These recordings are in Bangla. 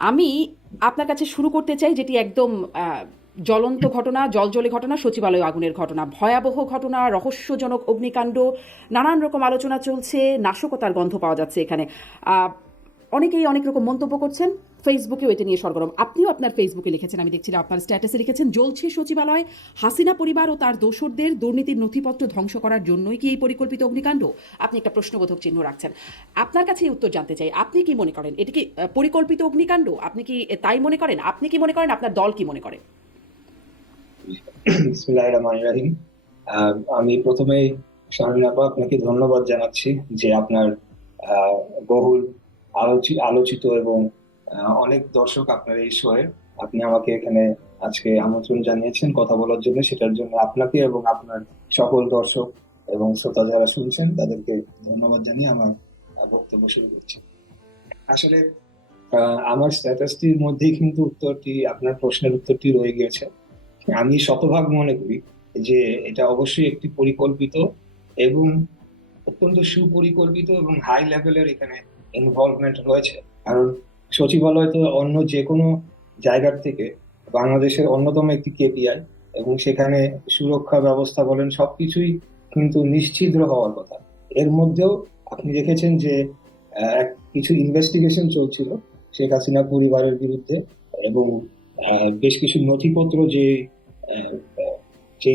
আমি আপনার কাছে শুরু করতে চাই যেটি একদম জ্বলন্ত ঘটনা, জলজলে ঘটনা, সচিবালয় আগুনের ঘটনা, ভয়াবহ ঘটনা, রহস্যজনক অগ্নিকাণ্ড, নানান রকম আলোচনা চলছে, নাশকতার গন্ধ পাওয়া যাচ্ছে এখানে। অনেকেই অনেক রকম মন্তব্য করছেন। ফেসবুকেও এটা নিয়ে সরগরম। আপনিও আপনার ফেসবুকে লিখেছেন, আমি দেখছিলাম আপনার স্ট্যাটাসে লিখেছেন জ্বলছে সচিবালয়, হাসিনা পরিবার ও তার দোসরদের দুর্নীতির নথিপত্র ধ্বংস করার জন্যই কি এই পরিকল্পিত অগ্নিকাণ্ড? আপনি একটা প্রশ্নবোধক চিহ্ন রাখছেন। আপনার কাছে উত্তর জানতে চাই, আপনি কি মনে করেন? এটি কি পরিকল্পিত অগ্নিকাণ্ড? আপনি কি তাই মনে করেন? আপনি কি মনে করেন? আপনার দল কি মনে করে? আমি প্রথমে আপনাকে ধন্যবাদ জানাচ্ছি যে আপনার বহুল আলোচিত এবং অনেক দর্শক আপনার এই শোয়ে আপনি আমাকে এখানে আজকে আমন্ত্রণ জানিয়েছেন কথা বলার জন্য, সেটার জন্য আপনাকে এবং আপনার সকল দর্শক এবং শ্রোতা যারা শুনছেন, তাদেরকে ধন্যবাদ জানিয়ে আমার বক্তব্য শুরু করছি। আসলে আমার স্ট্যাটাসটির মধ্যেই কিন্তু উত্তরটি, আপনার প্রশ্নের উত্তরটি রয়ে গিয়েছে। আমি শতভাগ মনে করি যে এটা অবশ্যই একটি পরিকল্পিত এবং অত্যন্ত সুপরিকল্পিত এবং হাই লেভেলের এখানে ইনভলভমেন্ট রয়েছে। কারণ সচিবালয় তো অন্য যে কোনো জায়গার থেকে বাংলাদেশের অন্যতম একটি কেপিআই এবং সেখানে সুরক্ষা ব্যবস্থা বলেন সবকিছুই কিন্তু নিশ্চিদ্র হওয়ার কথা। এর মধ্যেও আপনি দেখেছেন যে কিছু ইনভেস্টিগেশন চলছিল শেখ হাসিনা পরিবারের বিরুদ্ধে এবং বেশ কিছু নথিপত্র যে যে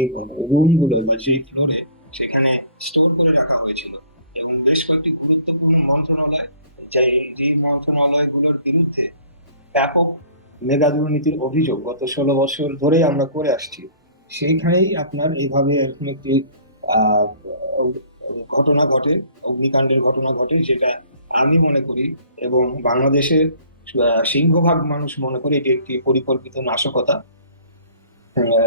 রুমগুলো বা যে ফ্লোরে সেখানে স্টোর করে রাখা হয়েছিল এবং বেশ কয়েকটি গুরুত্বপূর্ণ মন্ত্রণালয় যে মন্ত্রণালয়গুলোর বিরুদ্ধে ব্যাপক মেগা দুর্নীতির অভিযোগ গত ষোলো বছর ধরে আমরা করে আসছি সেইখানেই আপনার এইভাবে এরকম একটি ঘটনা ঘটে অগ্নিকাণ্ডের ঘটনা ঘটে যেটা আমি মনে করি এবং বাংলাদেশের আহ, সিংহভাগ মানুষ মনে করে এটি একটি পরিকল্পিত নাশকতা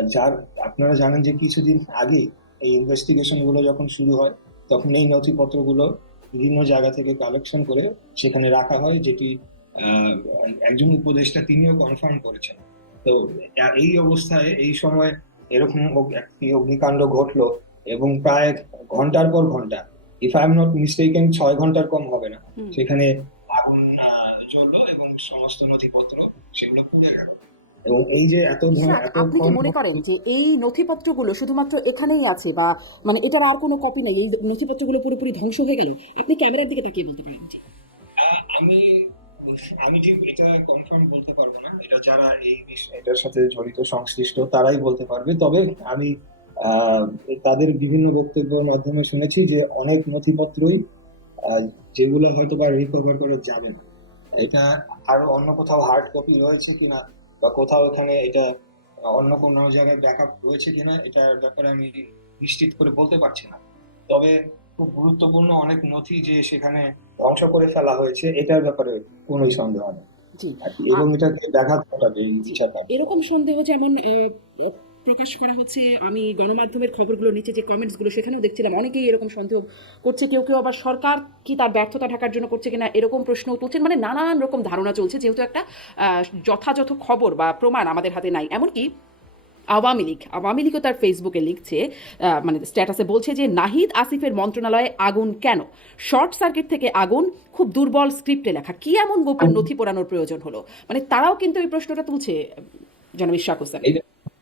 যার আপনারা জানেন যে কিছুদিন আগে এই ইনভেস্টিগেশনগুলো যখন শুরু হয় তখন এই নথিপত্রগুলো বিভিন্ন জায়গা থেকে কালেকশন করে সেখানে রাখা হয় যেটি একজন উপদেষ্টা তিনিও কনফার্ম করেছেন। তো এই অবস্থায় এই সময় এরকম একটি অগ্নিকাণ্ড ঘটলো এবং প্রায় ঘণ্টার পর ঘণ্টা if I am not mistaken ছয় ঘণ্টার কম হবে না। সেখানে আগুন আহ, জ্বললো এবং সমস্ত নথিপত্র সেগুলো পুড়ে গেল। এবং এই যে এত আপনি কি মনে করেন যে এই নথিপত্রগুলো শুধুমাত্র এখানেই আছে বা মানে এটার আর কোনো কপি নেই এই নথিপত্রগুলো পুরোপুরি ধ্বংস হয়ে গেল আপনি ক্যামেরার দিকে তাকিয়ে বলতে পারেন আহ, আমি আমি ঠিক এটা কনফার্ম বলতে পারব না। এটা যারা এই এটার সাথে জড়িত সংশ্লিষ্ট তারাই বলতে পারবে। তবে আমি আহ, তাদের বিভিন্ন বক্তব্যের মাধ্যমে শুনেছি যে অনেক নথিপত্রই আহ, যেগুলো হয়তো বা রিকভার করা যাবে না। এটা আর অন্য কোথাও হার্ড কপি রয়েছে কিনা বা কোথাও এখানে এটা অন্য কোনো জায়গায় ব্যাকআপ রয়েছে কিনা এটার ব্যাপারে আমি নিশ্চিত করে বলতে পারছি না। তবে খুব গুরুত্বপূর্ণ অনেক নথি যে সেখানে ধ্বংস করে ফেলা হয়েছে এটার ব্যাপারে কোনোই সন্দেহ নেই। এবং এটাকে ব্যাঘাত ঘটাবে এরকম সন্দেহ যেমন প্রকাশ করা হচ্ছে আমি গণমাধ্যমের খবরগুলো নিচে যে কমেন্টসগুলো সেখানেও দেখছিলাম অনেকেই এরকম সন্দেহ করছে কেউ কেউ আবার সরকার কি তার ব্যর্থতা ঢাকার জন্য করছে কিনা এরকম প্রশ্ন তুলছেন। মানে নানান রকম ধারণা চলছে। যেহেতু একটা যথাযথ খবর বা প্রমাণ আমাদের হাতে নাই। এমনকি আওয়ামী লীগ, আওয়ামী লীগও তার ফেসবুকে লিখছে মানে স্ট্যাটাসে বলছে যে নাহিদ আসিফের মন্ত্রণালয়ে আগুন কেন? শর্ট সার্কিট থেকে আগুন, খুব দুর্বল স্ক্রিপ্টে লেখা। কি এমন গোপন নথি পোড়ানোর প্রয়োজন হলো? মানে তারাও কিন্তু এই প্রশ্নটা তুলছে, জনাব ইশরাক হোসেন।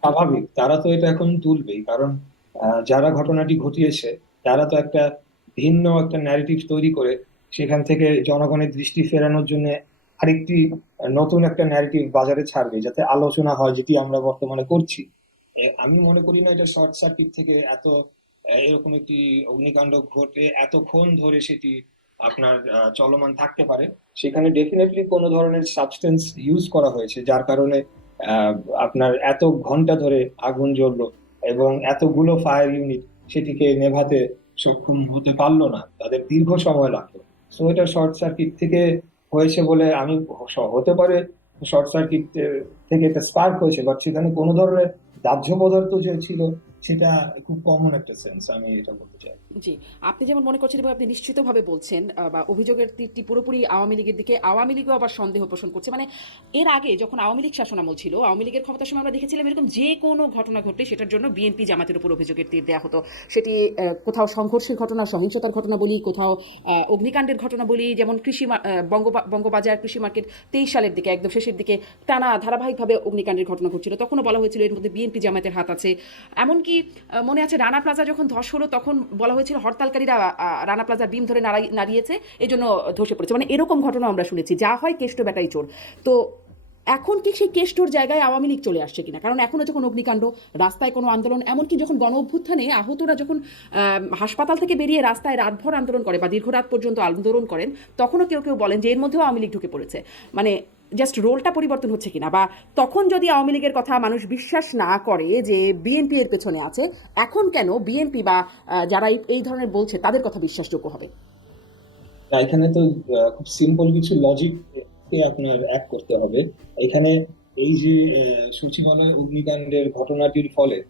স্বাভাবিক। তারা তো এটা এখন তুলবেই। কারণ যারা ঘটনাটি ঘটিয়েছে, তারা তো একটা ভিন্ন একটা ন্যারেটিভ তৈরি করে সেখান থেকে জনগণের দৃষ্টি ফেরানোর জন্য আরেকটি নতুন একটা ন্যারেটিভ বাজারে ছাড়বে, যাতে আলোচনা হয় যেটি আমরা বর্তমানে করছি। আমি মনে করি না এটা শর্ট সার্কিট থেকে এত এরকম একটি অগ্নিকাণ্ড ঘটে, এতক্ষণ ধরে সেটি আপনার চলমান থাকতে পারে। সেখানে ডেফিনেটলি কোনো ধরনের সাবস্টেন্স ইউজ করা হয়েছে, যার কারণে আপনার এত ঘণ্টা ধরে আগুন জ্বললো এবং এতগুলো ফায়ার ইউনিট সেটিকে নেভাতে সক্ষম হতে পারল না। তাদের দীর্ঘ সময় লাগল। তো এটা শর্ট সার্কিট থেকে হয়েছে বলে আমি হতে পারে শর্ট সার্কিট থেকে এটা স্পার্ক হয়েছে বাট সেখানে কোনো ধরনের দাহ্য পদার্থ যে ছিল, সেটা খুব কমন একটা সেন্স আমি এটা বলতে চাই। জি, আপনি যেমন মনে করছেন এবং আপনি নিশ্চিতভাবে বলছেন বা অভিযোগের তীরটি পুরোপুরি আওয়ামী লীগের দিকে, আওয়ামী লীগও আবার সন্দেহ পোষণ করছে। মানে এর আগে যখন আওয়ামী লীগ শাসনামল ছিল, আওয়ামী লীগের ক্ষমতার সময় আমরা দেখেছিলাম এরকম যে কোনো ঘটনা ঘটলে সেটার জন্য বিএনপি জামাতের উপর অভিযোগের তীর দেওয়া হতো। সেটি কোথাও সংঘর্ষের ঘটনা, সহিংসতার ঘটনা বলি, কোথাও অগ্নিকাণ্ডের ঘটনা বলি, যেমন কৃষি বঙ্গবাজার কৃষি মার্কেট তেইশ সালের দিকে, একদম শেষের দিকে টানা ধারাবাহিকভাবে অগ্নিকাণ্ডের ঘটনা ঘটছিল। তখনও বলা হয়েছিল এর মধ্যে বিএনপি জামাতের হাত আছে। এমনকি মনে আছে রানা প্লাজা যখন ধস হলো, তখন বলা হয়েছিল, হরতালকারীরা রানা প্লাজার বিম ধরে নাড়িয়েছে এই জন্য ধসে পড়েছে। মানে এরকম ঘটনা আমরা শুনেছি, যা হয় কেষ্ট বেটাই চোর। তো এখন কি সেই কেষ্টর জায়গায় আওয়ামী লীগ চলে আসছে কিনা? কারণ এখনও যখন অগ্নিকাণ্ড, রাস্তায় কোনো আন্দোলন, এমনকি যখন গণ অভ্যুত্থানে আহতরা যখন হাসপাতাল থেকে বেরিয়ে রাস্তায় রাতভর আন্দোলন করে বা দীর্ঘ রাত পর্যন্ত আন্দোলন করেন, তখনও কেউ কেউ বলেন যে এর মধ্যেও আওয়ামী লীগ ঢুকে পড়েছে। মানে জাস্ট রোলটা পরিবর্তন হচ্ছে কিনা? বা তখন যদি আওয়ামী লীগের কথা মানুষ বিশ্বাস না করে যে বিএনপি এর পেছনে আছে, এখন কেন বিএনপি বা যারা এই- ধরনের বলছে, তাদের কথা বিশ্বাসযোগ্য হবে? এখানে তো খুব সিম্পল কিছু লজিক আপনার এক করতে হবে। এখানে এই যে সচিবালয় অগ্নিকাণ্ডের ঘটনাটির ফলে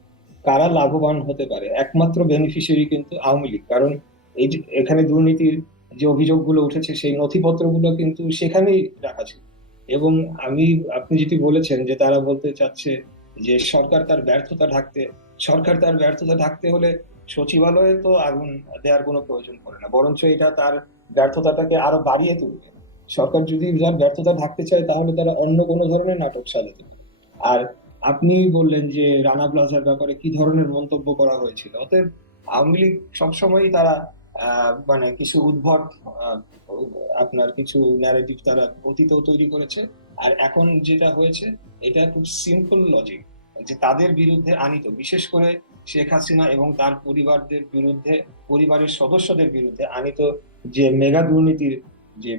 কারা লাভবান হতে পারে? একমাত্র বেনিফিশিয়ারি কিন্তু আওয়ামী লীগ। কারণ এই যে, এখানে দুর্নীতির যে অভিযোগগুলো উঠেছে, সেই নথিপত্রগুলো কিন্তু সেখানেই রাখা ছিল। এবং আমি, আপনি যেটি বলেছেন যে তারা বলতে চাচ্ছে যে সরকার তার ব্যর্থতা ঢাকতে, সরকার তার ব্যর্থতা ঢাকতে হলে সচিবালয়ে তো আগুন দেওয়ার কোনো প্রয়োজন পড়ে না, বরঞ্চ এটা তার ব্যর্থতাটাকে আরও বাড়িয়ে তুলবে। সরকার যদি যার ব্যর্থতা ঢাকতে চায় তাহলে তারা অন্য কোনো ধরনের নাটক সাজাতে আর আপনি বললেন যে রানা প্লাজার ব্যাপারে কি ধরনের মন্তব্য করা হয়েছিল, অতএব আওয়ামী লীগ সবসময়ই তারা মানে কিছু উদ্ভট আপনার কিছু ন্যারেটিভ তারা অতীতেও তৈরি করেছে। আর এখন যেটা হয়েছে, এটা খুব সিম্পল লজিক যে তাদের বিরুদ্ধে আনিত। বিশেষ করে শেখ হাসিনা এবং তার পরিবারদের বিরুদ্ধে, পরিবারের সদস্যদের বিরুদ্ধে আনিত যে মেগা দুর্নীতির যে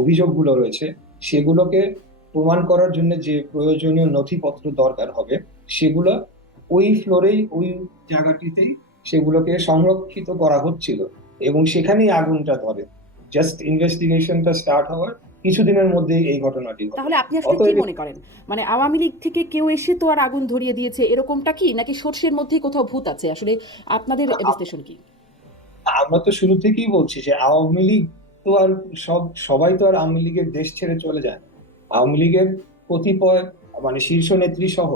অভিযোগগুলো রয়েছে, সেগুলোকে প্রমাণ করার জন্য যে প্রয়োজনীয় নথিপত্র দরকার হবে, সেগুলো ওই ফ্লোরেই ওই জায়গাটিতেই সেগুলোকে সংরক্ষিত করা হচ্ছিল। এবং সেখানেই আগুনটা ধরে। জাস্ট ইনভেস্টিগেশনটা স্টার্ট হওয়ার কিছুদিনের মধ্যে এই ঘটনাটি তাহলে আপনি আসলে কি মনে করেন? মানে আওয়ামী লীগ থেকে কেউ এসে তো আর আগুন ধরিয়ে দিয়েছে এরকমটা কি? নাকি সর্ষের মধ্যে কোথাও ভূত আছে? আসলে আপনাদের বিশ্লেষণ কি? আমরা তো শুরু থেকেই বলছি যে আওয়ামী লীগ তো আর সব সবাই তো আর আওয়ামী লীগের দেশ ছেড়ে চলে যায়। আওয়ামী লীগের কতিপয় মানে শীর্ষ নেত্রী সহ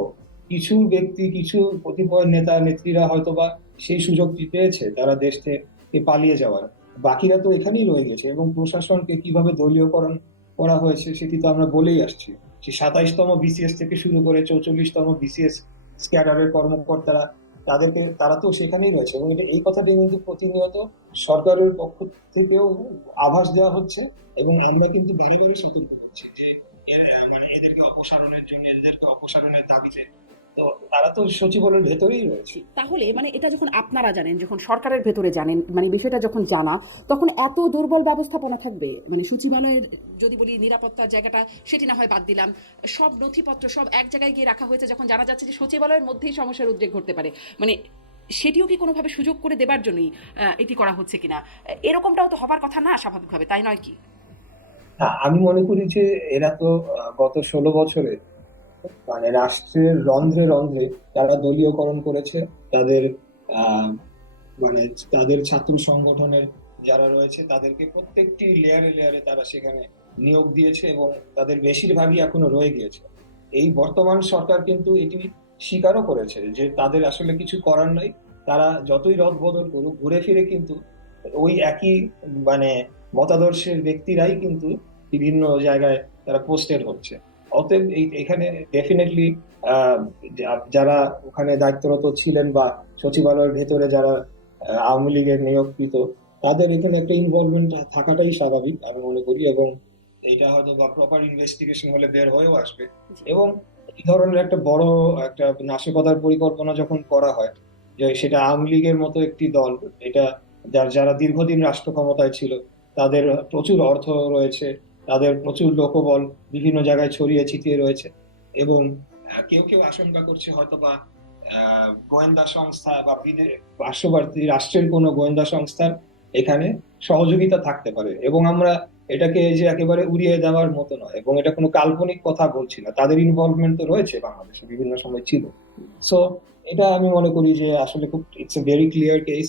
কিছু ব্যক্তি কিছু কতিপয় নেতা নেত্রীরা হয়তো বা সেই সুযোগটি পেয়েছে তারা দেশ থেকে পালিয়ে যাওয়ার। বাকিরা তো এখানেই রয়ে গেছে এবং প্রশাসনকে কীভাবে দলীয়করণ করা হয়েছে সেটি তো আমরা বলেই আসছি। যে সাতাইশতম বিসিএস থেকে শুরু করে চৌচল্লিশতম বিসিএস স্ক্যাডারের কর্মকর্তারা তাদেরকে, তারা তো সেখানেই রয়েছে এবং এটা এই কথাটি কিন্তু প্রতিনিয়ত সরকারের পক্ষ থেকেও আভাস দেওয়া হচ্ছে এবং আমরা কিন্তু বারে বারে সতর্ক করছি যে মানে এদেরকে অপসারণের জন্য, এদেরকে অপসারণের দাবিতে তারা তো সচিবালয়ের ভেতরেই রয়েছে। তাহলে মানে এটা যখন আপনারা জানেন যখন সরকারের ভেতরে জানেন মানে বিষয়টা যখন জানা তখন এত দুর্বল ব্যবস্থাপনা থাকবে? মানে সচিবালয়ের যদি বলি নিরাপত্তার জায়গাটা সেটি না হয় বাদ দিলাম। সব নথিপত্র সব এক জায়গায় গিয়ে রাখা হয়েছে যখন জানা যাচ্ছে যে সচিবালয়ের মধ্যেই সমস্যার উদ্রেক ঘটতে পারে। মানে সেটিও কি কোনোভাবে সুযোগ করে দেবার জন্যই এটি করা হচ্ছে কিনা? এরকমটাও তো হবার কথা না স্বাভাবিকভাবে তাই নয় কি? আমি মনে করি যে এরা তো গত ষোলো বছরে মানে রাষ্ট্রের রন্ধ্রে রন্ধ্রে তারা দলীয়করণ করেছে, তাদের মানে তাদের ছাত্র সংগঠনের যারা রয়েছে, তাদেরকে প্রত্যেকটি লেয়ারে লেয়ারে তারা সেখানে নিয়োগ দিয়েছে এবং তাদের বেশিরভাগই এখনও রয়ে গিয়েছে। এই বর্তমান সরকার কিন্তু এটি স্বীকারও করেছে যে তাদের আসলে কিছু করার নাই। তারা যতই রদ বদল করুক, ঘুরে ফিরে কিন্তু ওই একই মানে মতাদর্শের ব্যক্তিরাই কিন্তু বিভিন্ন জায়গায় তারা পোস্টেড হচ্ছে। অতএব এখানে ডেফিনেটলি যারা ওখানে দায়িত্বরত ছিলেন বা সচিবালয়ের ভেতরে যারা আওয়ামী লীগের নিয়োগকৃত তাদের এখানে একটা ইনভলভমেন্ট থাকাটাই স্বাভাবিক আমি মনে করি এবং এটা হয়তো বা প্রপার ইনভেস্টিগেশন হলে বের হয়েও আসবে। এবং এই ধরনের একটা বড় একটা নাশকতার পরিকল্পনা যখন করা হয় যে সেটা আওয়ামী লীগের মতো একটি দল এটা যার যারা দীর্ঘদিন রাষ্ট্র ক্ষমতায় ছিল তাদের প্রচুর অর্থ রয়েছে তাদের প্রচুর লোকবল বিভিন্ন জায়গায় ছড়িয়ে ছিটিয়ে রয়েছে এবং কেউ কেউ আশঙ্কা করছে হয়তো বা গোয়েন্দা সংস্থা বা পার্শ্ববর্তী রাষ্ট্রের কোনো গোয়েন্দা সংস্থার এখানে সহযোগিতা থাকতে পারে এবং আমরা এটাকে যে একেবারে উড়িয়ে দেওয়ার মতো নয় এবং এটা কোনো কাল্পনিক কথা বলছি না। তাদের ইনভলভমেন্ট তো রয়েছে বাংলাদেশে বিভিন্ন সময় ছিল। সো এটা আমি মনে করি যে আসলে খুব it's a very clear case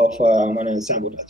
of মানে সাবোটাজ